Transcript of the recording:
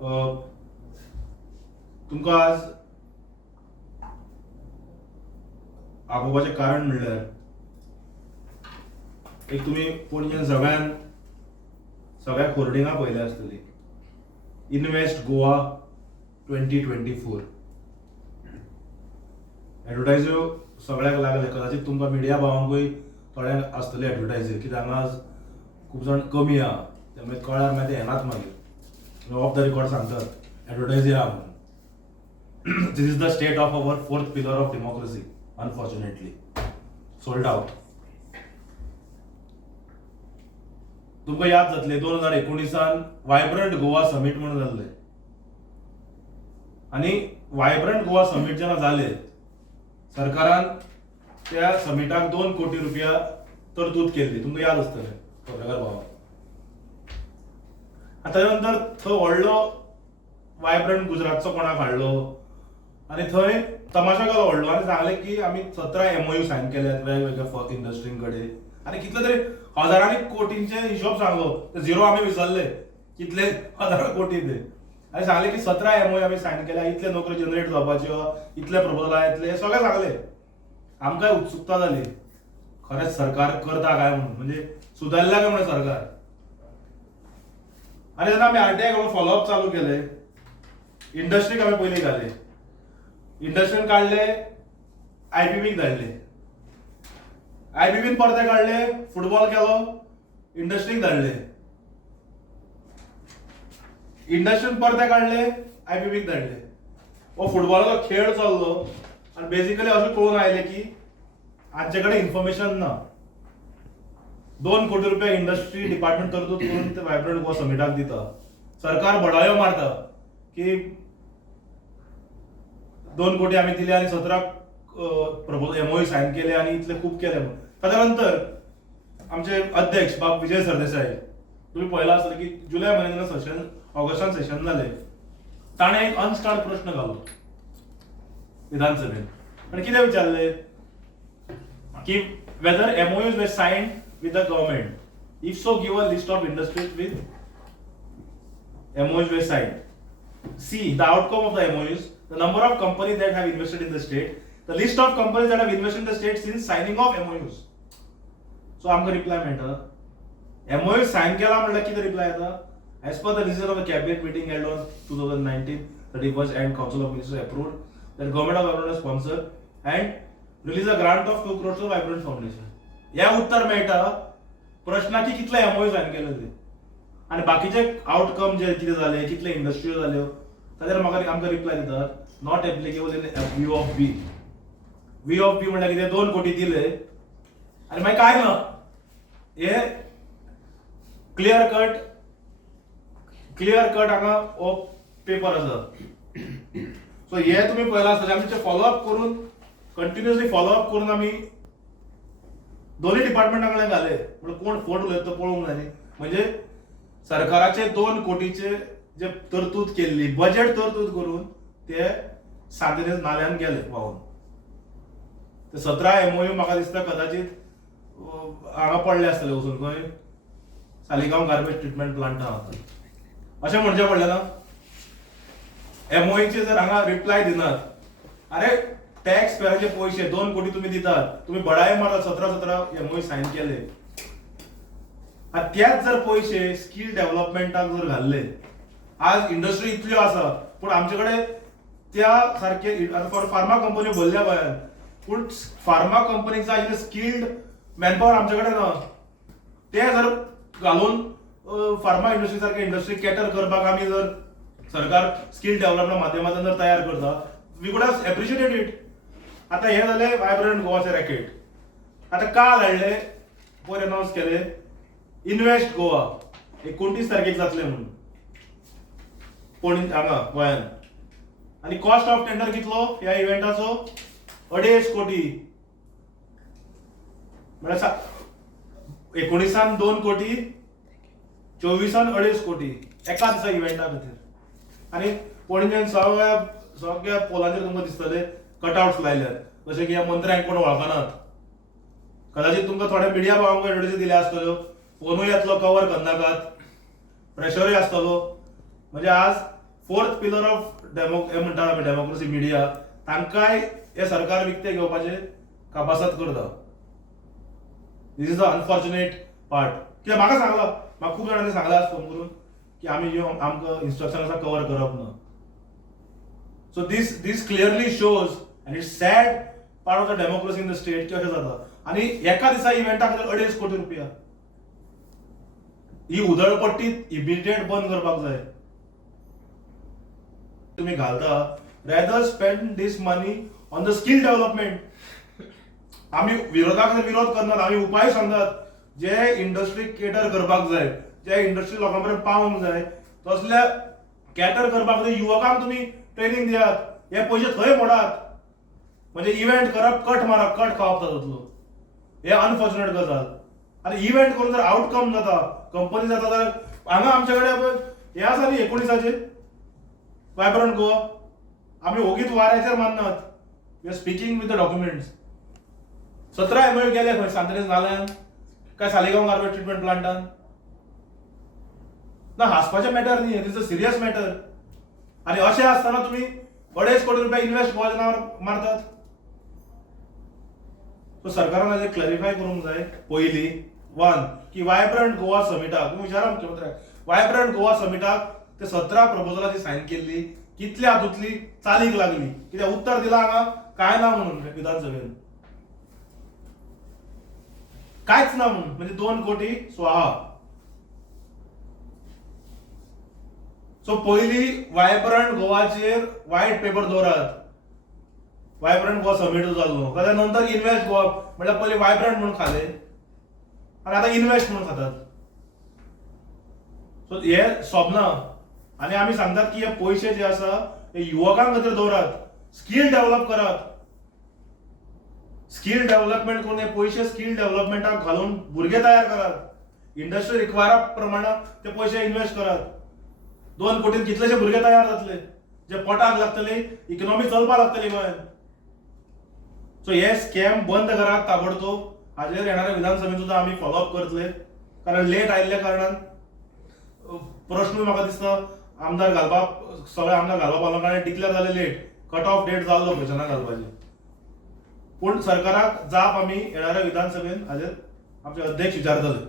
तुमकां आज आपोवपाचें कारण म्हणल्यार एक तुमी पणजेन सगळ्या होर्डिंगां पळयल्या आसतली, इनवेस्ट गोवा 2024. एडवर्टायज्यो सगळ्याक लागले. कदाचित तुमकां मिडिया भावांकूय थोड्यांक आसतले एडवर्टायजर, कित्याक हांगा आज खूब जाण कमी आहा, त्यामुळे कळ्ळार मागीर ते येनात मागीर ऑफ द रेकॉर्ड सांगतात एडवर्टायजर आहा म्हणून. This is the state of our fourth pillar of democracy. Unfortunately sold out. तुमकां याद जातले 2019 वायब्रंट गोवा समीट म्हणून जाल्ले, आनी वायब्रंट गोवा समीट जेन्ना जाले, सरकारान त्या समिटाक 2 कोटी रुपया तरतूद केल्ली. तुमकां याद आसतलें पत्रकार भावा. ताच्या नंतर थंय व्हडलो वायब्रंट गुजरातचो कोणाक हाडलो आनी थंय तमाशा केलो व्हडलो आनी सांगलें की आमी 17 MOU सायन केल्यात वेगवेगळ्या इंडस्ट्रीं कडेन, आनी कितले तरी हजारांनी कोटींचे हिशोब सांगलो. झिरो आमी विसरले कितले हजार कोटी ते, आनी सांगले की 17 MOU आमी सायन केल्या, इतले नोकरी जनरेट जावपाच्यो, इतले प्रपोजल येतले, सगळें सांगले. आमकां उत्सुकता जाली खरेंच सरकार करता काय म्हणून, म्हणजे सुदारला काय म्हणून सरकार. आनी जेन्ना आमी RTI कडून फॉलोअप चालू केले, इंडस्ट्रीक आमी पयलीं घाले, इंडस्ट्रीन काढले, IPBक धाडले, IPBन परते काढले, फुटबॉल केलो, इंडस्ट्रीक धाडले, इंडस्ट्रीन परते काढले, IPBक धाडले. हो फुटबॉलाचो खेळ चल्लो आनी बेसिकली अशें कळून आयलें की हांचे कडेन इन्फॉर्मेशन ना. 2 कोटी रुपया इंडस्ट्री डिपार्टमेंट तरतूद करून ते वायब्रंट गोवा समिटाक दिता. सरकार बडायो मारता की 2 कोटी आमी दिले आनी 17 MOU सायन केले आनी इतले खूब केले म्हणून. ताच्या नंतर आमचे अध्यक्ष बाब विजय सरदेसाय, तुम्ही पळयलां आसतलें की जुलय म्हयन्यान ऑगस्टान सेशन जालें, ताणें एक अनस्टार्ड प्रश्न घालो विधानसभेत आनी कितें विचारलें की weather MOUs were signed with the government, if so give a list of industries with MOUs were signed. C, the outcome of the MOUs, the number of companies that have invested in the state, the list of companies that have invested in the state since signing of MOUs. So आमकां reply मेळटा, MOU Sion केला म्हणल्यार कितें reply येता, as per the decision of the cabinet meeting held on 2019 31st and council of ministers approved that government of Vibrant sponsor and release a grant of 2 crores to Vibrant Foundation. या उत्तर मेळटा प्रश्नाची कितले MOU Sion केले ते आनी बाकीचे outcome जे कितें जाले, कितले इंडस्ट्री जाल्यो, ताजेर म्हाका आमकां रिप्लाय दितात not applicable in view of B. View of B म्हणल्यार कितें 2 कोटी दिले आनी मागीर काय ना. हे क्लियर कट हांगा हो पेपर आसा. सो हे तुमी पळयलां आसतलें, आमचे फॉलोअप करून कंटिन्युअसली फॉलोअप करून आमी दोन्ही डिपार्टमेंटा कडेन घाले. म्हणजे कोण फोट उलयता तो पळोवंक जाय न्ही. म्हणजे सरकाराचे 2 कोटीचे जे तरतूद केल्ली, बजेट तरतूद करून ते सादरे नाल्यान गेले व्हांवून. ते 17 MOU म्हाका दिसता कदाचित हांगा पडले आसतले वचून, खंय सालिगांव गार्बेज ट्रिटमेंट प्लांट आहा अशें म्हणचें पडलें ना. MOUचे जर हांगा रिप्लाय दिनात, अरे टॅक्स पेराचे पैसे 2 कोटी तुम्ही दितात, तुम्ही बडाय मारतात, 17 MOU सायन केले, त्याच जर पैसे स्किल डेव्हलपमेंटाक जर घाल्ले, आज इंडस्ट्री इतल्यो आसा पूण आमचे त्या सारखे फार्मा कंपनी बोलल्या गोंयांत, पूण फार्मा कंपनीक जाय आशिल्ले स्किल्ड मॅनपॉवर आमचे कडेन ना. ते जर घालून फार्मा इंडस्ट्री सारखे इंडस्ट्री कॅटर करपाक आमी जर सरकार स्किल डेव्हलपमेंट माध्यमांतल्यान जर तयार करता, वी कुड हॅव एप्रिशिएटेड इट. आता हे जाले वायब्रंट गोवाचे रॅकेट. आता काल हाडले, पयर अनाउन्स केले इनवेस्ट गोवा 29 तारखेक जातले म्हणून पणजी हांगा गोंयांत. आनी कॉस्ट ऑफ टेंडर कितलो ह्या इव्हेंटाचो? 2.5 कोटी. म्हळ्यार 19 2 कोटी, 24 2.5 कोटी एका दिसा इव्हेंटा खातीर. आनी पणजेन सगळ्या पोलांचेर तुमकां दिसतले कटआउट्स लायल्यात, जशें की ह्या मंत्र्यांक कोण वळखनात. कदाचित तुमकां थोड्या मिडिया भावांक एडवर्टायजी दिल्या आसतल्यो, फोनूय येतलो कवर करनाकात, प्रेशरूय आसतलो. म्हणजे आज फोर्थ पिलर ऑफ म्हणटा आमी डेमोक्रेसी मिडिया, तांकांय हे सरकार विकते घेवपाचे कापासात करता. दिस इज द अनफॉर्च्युनेट पार्ट. कित्याक म्हाका सांगला, म्हाका खूब जाणांनी सांगला आज फोन करून की आमी यो आमकां इन्स्ट्रक्शन आसा कवर करप ना. So this clearly shows and it's sad part of the democracy in the state की अशें जाता. आनी एका दिसा इव्हेंटा खातीर 2.5 कोटी रुपया ही उधळपट्टी इमिडिएट बंद करपाक जाय. तुम्ही घालता rather spend this money on the skill development. आम्ही विरोधाक विरोध करनात, आम्ही उपाय सांगतात जे इंडस्ट्री केटर करपाक जाय, जे इंडस्ट्री लोकां पर्यंत पावंक जाय, तसल्या कॅटर करपाक जाय युवकांक तुम्ही ट्रेनिंग दियात, हे पयशे थंय मोडात. म्हणजे इव्हेंट करप, कट मारप, कट खावप जातलो. हे अनफॉर्च्युनेट गजाल. आनी इव्हेंट करून जर आउटकम जाता, कंपनी जाता, जाल्यार हांगा आमचे कडेन हे आसा न्ही 19 वायब्रंट गोवा. आमी ओगीच वाऱ्याचेर माननात. We are speaking with the documents. 17 MOU गेले खंय सांद्रेज नाल्यान काय सालिगांव गार्बेज ट्रिटमेंट प्लांटान. ना हांसपाचें मॅटर न्ही, it is a serious matter. आनी अशें आसतना तुमी 2.5 कोटी रुपया इन्व्हेस्ट गोवा जनावर मारतात. सो सरकारान हाजेर क्लॅरिफाय करूंक जाय पयली वन की वायब्रंट गोवा समिटाक तुम्ही विचारा मुख्यमंत्र्याक, वायब्रंट गोवा समिटाक ते 17 प्रपोजलाची सायन केल्ली कितल्या हातूंतली चालीक लागली. कित्याक उत्तर दिला हांगा काय ना म्हणून विधानसभेन, कांयच ना म्हणून, म्हणजे 2 कोटी स्वाहा. सो पयली वायब्रंट गोवाचेर व्हाईट पेपर दवरात. वायब्रंट गोवा समिट जाल्लो जाल्यार नंतर इन्व्हेस्ट गोवा म्हळ्यार पयलीं वायब्रंट म्हणून खाले आनी आतां इन्व्हेस्ट म्हणून खातात. सो हे सोबना. आनी आमी सांगतात की हे पयशे जे आसा हे युवकांक खातीर दवरात, स्कील डेव्हलप करात. स्कील डेव्हलपमेंट करून हे पयशे स्कील डेव्हलपमेंटाक घालून भुरगे तयार करात. इंडस्ट्री रिक्वायरा प्रमाणे ते पयशे इन्व्हेस्ट करात. 2 कोटीन कितलेशे भुरगे तयार जातले जे पोटाक लागतले, इकॉनॉमी चलपाक लागतली गोंयांत. सो हे स्कॅम बंद करात ताबडतोब. हाजेर येणाऱ्या विधानसभेत सुद्धा आम्ही फॉलोअप करतले, कारण लेट आयिल्ल्या कारणान प्रश्न म्हाका दिसता आमदार घालपाक, सगळे आमदार घालपाक पावना कारण डिक्लेअर जाले लेट, कट ऑफ डेट जाल्लो क्वेश्चनाक घालपाचें. पूण सरकाराक जाप आमी येणाऱ्या विधानसभेन हाजेर आमचे अध्यक्ष विचारतले.